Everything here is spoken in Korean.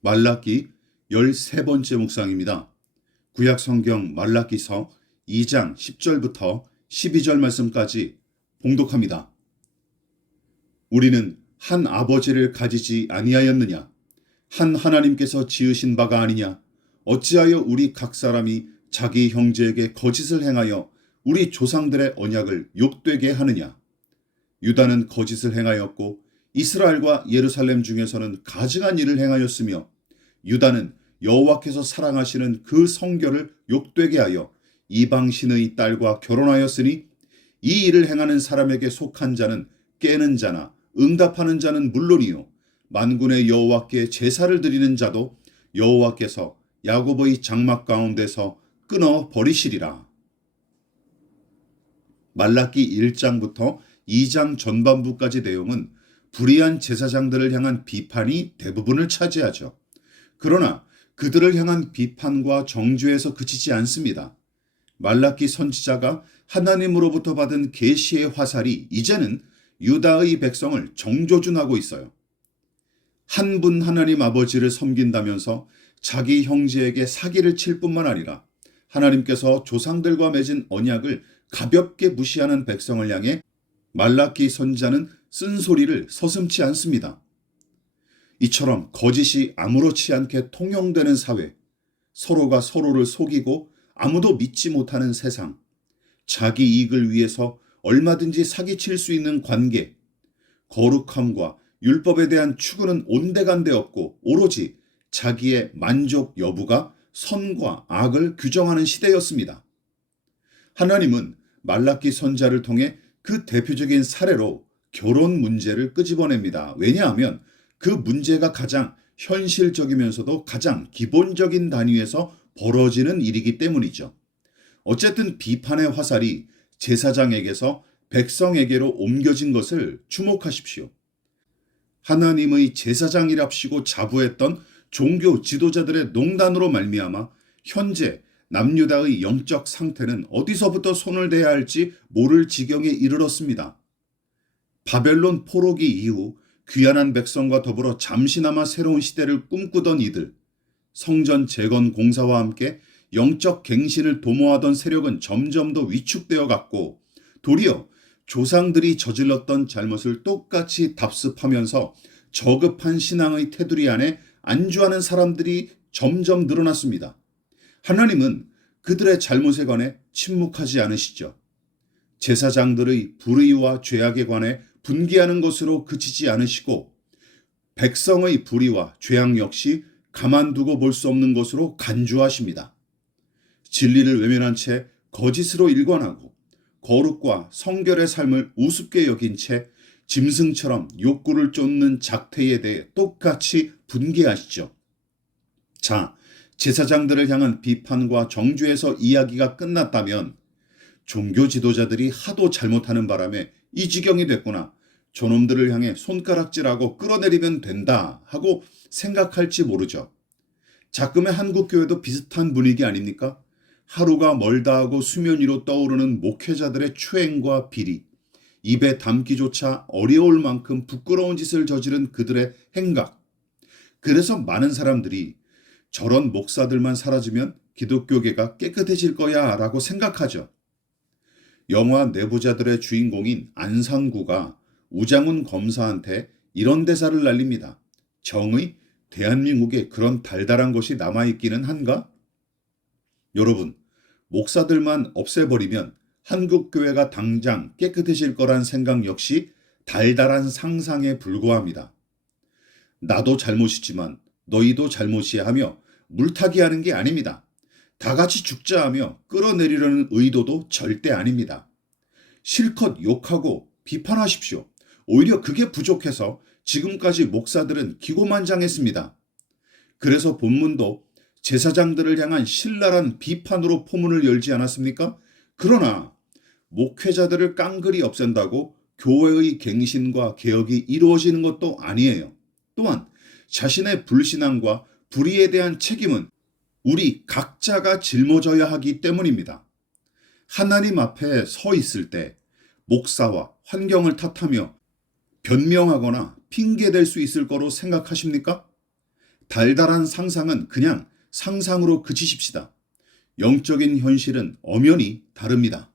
말라기 13번째 묵상입니다. 구약 성경 말라기서 2장 10절부터 12절 말씀까지 봉독합니다. 우리는 한 아버지를 가지지 아니하였느냐? 한 하나님께서 지으신 바가 아니냐? 어찌하여 우리 각 사람이 자기 형제에게 거짓을 행하여 우리 조상들의 언약을 욕되게 하느냐? 유다는 거짓을 행하였고 이스라엘과 예루살렘 중에서는 가증한 일을 행하였으며 유다는 여호와께서 사랑하시는 그 성결을 욕되게 하여 이방 신의 딸과 결혼하였으니 이 일을 행하는 사람에게 속한 자는 깨는 자나 응답하는 자는 물론이요 만군의 여호와께 제사를 드리는 자도 여호와께서 야곱의 장막 가운데서 끊어 버리시리라. 말라기 1장부터 2장 전반부까지 내용은 불의한 제사장들을 향한 비판이 대부분을 차지하죠. 그러나 그들을 향한 비판과 정죄에서 그치지 않습니다. 말라기 선지자가 하나님으로부터 받은 계시의 화살이 이제는 유다의 백성을 정조준하고 있어요. 한 분 하나님 아버지를 섬긴다면서 자기 형제에게 사기를 칠 뿐만 아니라 하나님께서 조상들과 맺은 언약을 가볍게 무시하는 백성을 향해 말라기 선지자는 쓴소리를 서슴지 않습니다. 이처럼 거짓이 아무렇지 않게 통용되는 사회, 서로가 서로를 속이고 아무도 믿지 못하는 세상, 자기 이익을 위해서 얼마든지 사기칠 수 있는 관계, 거룩함과 율법에 대한 추구는 온데간데 없고 오로지 자기의 만족 여부가 선과 악을 규정하는 시대였습니다. 하나님은 말라기 선자를 통해 그 대표적인 사례로 결혼 문제를 끄집어냅니다. 왜냐하면 그 문제가 가장 현실적이면서도 가장 기본적인 단위에서 벌어지는 일이기 때문이죠. 어쨌든 비판의 화살이 제사장에게서 백성에게로 옮겨진 것을 주목하십시오. 하나님의 제사장이랍시고 자부했던 종교 지도자들의 농단으로 말미암아 현재 남유다의 영적 상태는 어디서부터 손을 대야 할지 모를 지경에 이르렀습니다. 바벨론 포로기 이후 귀환한 백성과 더불어 잠시나마 새로운 시대를 꿈꾸던 이들, 성전 재건 공사와 함께 영적 갱신을 도모하던 세력은 점점 더 위축되어 갔고 도리어 조상들이 저질렀던 잘못을 똑같이 답습하면서 저급한 신앙의 테두리 안에 안주하는 사람들이 점점 늘어났습니다. 하나님은 그들의 잘못에 관해 침묵하지 않으시죠. 제사장들의 불의와 죄악에 관해 분개하는 것으로 그치지 않으시고 백성의 불의와 죄악 역시 가만두고 볼 수 없는 것으로 간주하십니다. 진리를 외면한 채 거짓으로 일관하고 거룩과 성결의 삶을 우습게 여긴 채 짐승처럼 욕구를 쫓는 작태에 대해 똑같이 분개하시죠. 자, 제사장들을 향한 비판과 정죄에서 이야기가 끝났다면 종교 지도자들이 하도 잘못하는 바람에 이 지경이 됐구나. 저놈들을 향해 손가락질하고 끌어내리면 된다 하고 생각할지 모르죠. 자금의 한국교회도 비슷한 분위기 아닙니까? 하루가 멀다 하고 수면 위로 떠오르는 목회자들의 추행과 비리, 입에 담기조차 어려울 만큼 부끄러운 짓을 저지른 그들의 행각. 그래서 많은 사람들이 저런 목사들만 사라지면 기독교계가 깨끗해질 거야 라고 생각하죠. 영화 내부자들의 주인공인 안상구가 우장훈 검사한테 이런 대사를 날립니다. 정의 대한민국에 그런 달달한 것이 남아있기는 한가? 여러분, 목사들만 없애버리면 한국교회가 당장 깨끗해질 거란 생각 역시 달달한 상상에 불과합니다. 나도 잘못이지만 너희도 잘못이야 하며 물타기 하는 게 아닙니다. 다 같이 죽자 하며 끌어내리려는 의도도 절대 아닙니다. 실컷 욕하고 비판하십시오. 오히려 그게 부족해서 지금까지 목사들은 기고만장했습니다. 그래서 본문도 제사장들을 향한 신랄한 비판으로 포문을 열지 않았습니까? 그러나 목회자들을 깡그리 없앤다고 교회의 갱신과 개혁이 이루어지는 것도 아니에요. 또한 자신의 불신앙과 불의에 대한 책임은 우리 각자가 짊어져야 하기 때문입니다. 하나님 앞에 서 있을 때 목사와 환경을 탓하며 변명하거나 핑계댈 수 있을 거로 생각하십니까? 달달한 상상은 그냥 상상으로 그치십시다. 영적인 현실은 엄연히 다릅니다.